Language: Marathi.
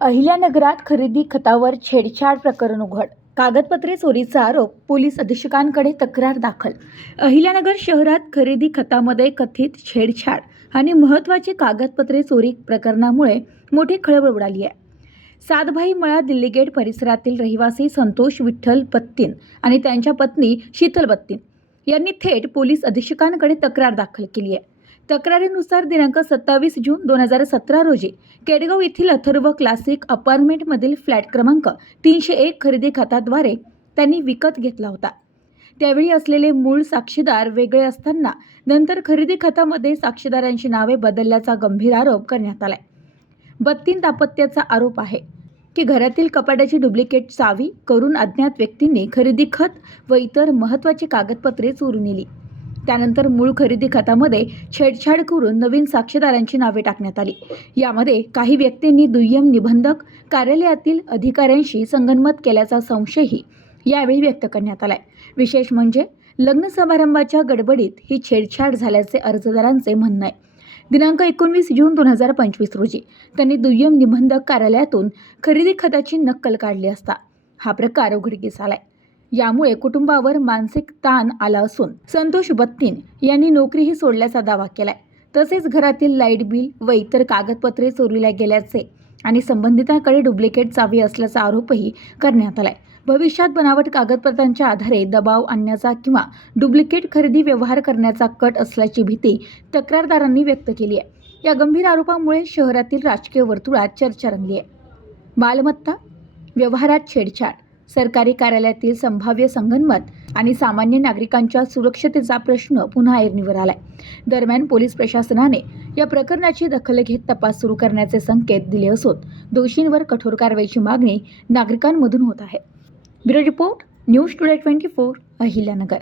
अहिल्यानगरात खरेदी खतावर छेडछाड प्रकरण उघड. कागदपत्रे चोरीचा आरोप, पोलीस अधीक्षकांकडे तक्रार दाखल. अहिल्यानगर शहरात खरेदी खतामध्ये कथित छेडछाड आणि महत्त्वाची कागदपत्रे चोरी प्रकरणामुळे मोठी खळबळ उडाली आहे. सातभाई मळा दिल्ली गेट परिसरातील रहिवासी संतोष विठ्ठल बत्तीन आणि त्यांच्या पत्नी शीतल बत्तीन यांनी थेट पोलीस अधीक्षकांकडे तक्रार दाखल केली आहे. तक्रारीनुसार दिनांक 27 जून 2017 रोजी केडगाव येथील अथर्व क्लासिक अपार्टमेंटमधील फ्लॅट क्रमांक 301 खरेदी खताद्वारे त्यांनी विकत घेतला होता. त्यावेळी असलेले मूळ साक्षीदार वेगळे असताना नंतर खरेदी खतामध्ये साक्षीदारांची नावे बदलल्याचा गंभीर आरोप करण्यात आलाय. बत्तीन दाम्पत्याचा आरोप आहे की घरातील कपाटाची डुप्लिकेट चावी करून अज्ञात व्यक्तींनी खरेदी खत व इतर महत्त्वाची कागदपत्रे चोरून नेली. त्यानंतर मूळ खरेदी खतामध्ये छेडछाड करून नवीन साक्षीदारांची नावे टाकण्यात आली. यामध्ये काही व्यक्तींनी दुय्यम निबंधक कार्यालयातील अधिकाऱ्यांशी संगनमत केल्याचा संशयही यावेळी व्यक्त करण्यात आलाय. विशेष म्हणजे लग्न समारंभाच्या गडबडीत ही छेडछाड झाल्याचे अर्जदारांचे म्हणणे आहे. दिनांक 19 जून 2025 रोजी त्यांनी दुय्यम निबंधक कार्यालयातून खरेदी खताची नक्कल काढली असता हा प्रकार उघडकीस आलाय. यामुळे कुटुंबावर मानसिक ताण आला असून संतोष बत्तीन यांनी नोकरीही सोडल्याचा दावा केलाय. तसेच घरातील लाईट बिल व इतर कागदपत्रे चोरीला गेल्याचे आणि संबंधितांकडे डुप्लिकेट चावी असल्याचा आरोपही करण्यात आलाय. भविष्यात बनावट कागदपत्रांच्या आधारे दबाव आणण्याचा किंवा डुप्लिकेट खरेदी व्यवहार करण्याचा कट असल्याची भीती तक्रारदारांनी व्यक्त केली आहे. या गंभीर आरोपामुळे शहरातील राजकीय वर्तुळात चर्चा रंगली आहे. मालमत्ता व्यवहारात छेडछाड, सरकारी कार्यालयातील संभाव्य संगनमत आणि सामान्य नागरिकांच्या सुरक्षतेचा प्रश्न पुन्हा ऐरणीवर आलाय. दरम्यान पोलीस प्रशासनाने या प्रकरणाची दखल घेत तपास सुरू करण्याचे संकेत दिले असून दोषींवर कठोर कारवाईची मागणी नागरिकांमधून होत आहे. Bureau report, news today 24, Ahilyanagar.